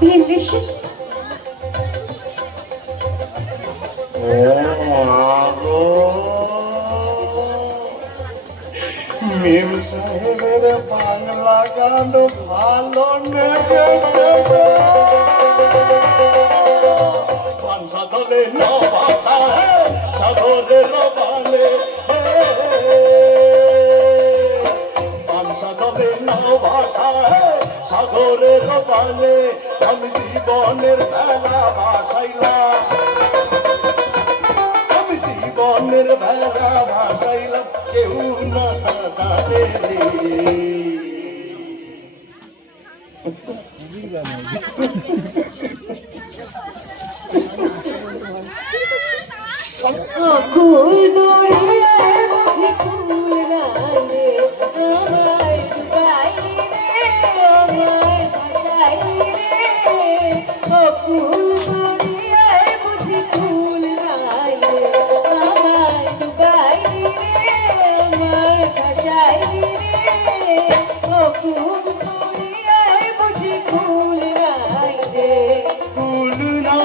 ভিনদেশি মেম সাহেবের বাংলা গান ভালো নেগেছে পানসা দলে নবাসা সাগরের বালে পানসা দলে নবাসা সাগরের বালে আমি জীবনের বেলা ভাসাইলাম আমি জীবনের বেলা ভাসাইলাম কেউ না জানে রে কুল দড়িয়ে বুঝি কুল রানে আমায় ডুবাইলি রে আমায় ভাসাইলি রে ও কুল দড়িয়ে বুঝি কুল রানে আমায় ডুবাইলি রে আমায় ভাসাইলি রে ও কুল দড়িয়ে বুঝি কুল রানে কুল না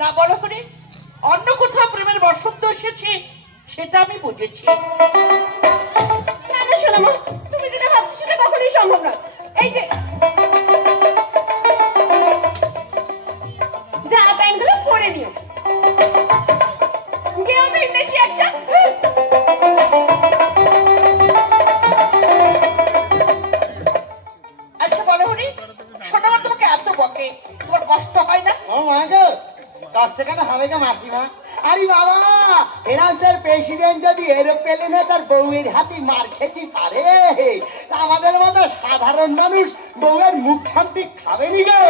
না বড় করে অন্য কোথাও প্রেমের বসন্ত এসেছে সেটা আমি বুঝেছি। তুমি যেটা ভাবছো সেটা কখনোই সম্ভব না। এই যে জামা প্যান্টগুলো পরে নিও কেউ বেশি একটা আচ্ছা বড় হরি শোনো তোমাকে এত বকে তোমার কষ্ট হয় না? ও মা গো কষ্ট কেন হবে গো মাসিমা? আরে বাবা ফ্রান্সের প্রেসিডেন্ট যদি এরোপ্লেনে তার বউয়ের হাতে মার খেতে পারে তা আমাদের মতো সাধারণ মানুষ বউয়ের মুখ শান্তি খাবেনি গো।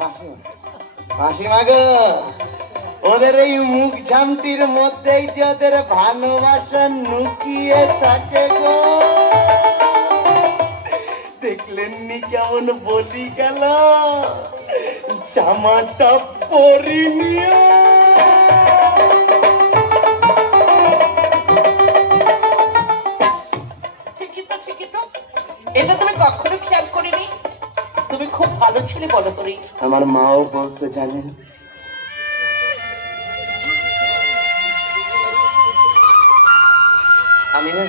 মাসিমা মাসিমা গো ওদের এই মুখ শান্তির মধ্যেই যে ওদের ভালোবাসা লুকিয়ে থাকে গো। দেখলেন নি কেমন বলি গেল জামাটা পরিনি ঠিকই তো এটা তুমি কখনো খেয়াল করিনি। তুমি খুব ভালো ছিলে বলো করি। আমার মাও বলতে জানেন আমি না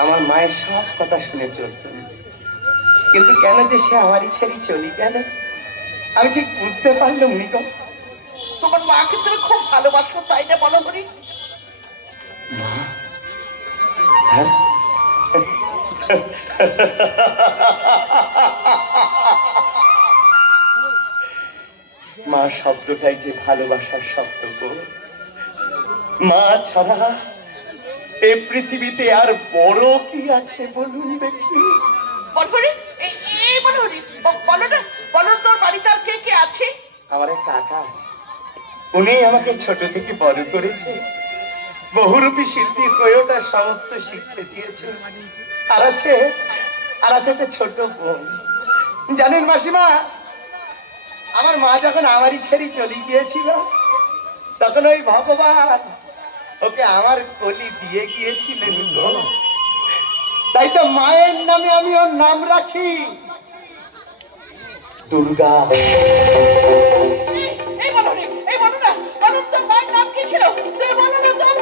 আমার মায়ের সব কথা শুনে চলতাম কিন্তু কেন যে সে আমারই ছেড়ে চলি গেল আমি ঠিক বুঝতে পারলাম নি গো। তোমার মাকে তুমি খুব ভালোবাসো তাই না বলো করি? হ্যাঁ মা শব্দটাই যে ভালোবাসার শব্দ গো। মা ছাড়া এই পৃথিবীতে আর বড় কি আছে বলুন দেখি? বলো তোর বাড়িতে আর কে কে আছে? আমার এক কাকা আছে, উনি আমাকে ছোট থেকে বড় করেছে, বহুরূপী শিল্পী হয়ে ওঠার সমস্ত শিক্ষা দিয়েছে। আর আছে তো ছোট বোন। জানেন মাসিমা আমার মা যখন আমারই ছেড়ে চলে গিয়েছিল তখন ওই ভগবান ওকে আমার কলি দিয়ে গিয়েছিলেন গো। তাই তো মায়ের নামে আমি ওর নাম রাখি দুর্গা। এই বলো না, বলো তোর মায়ের নাম কি ছিল? তুই বলো না তোর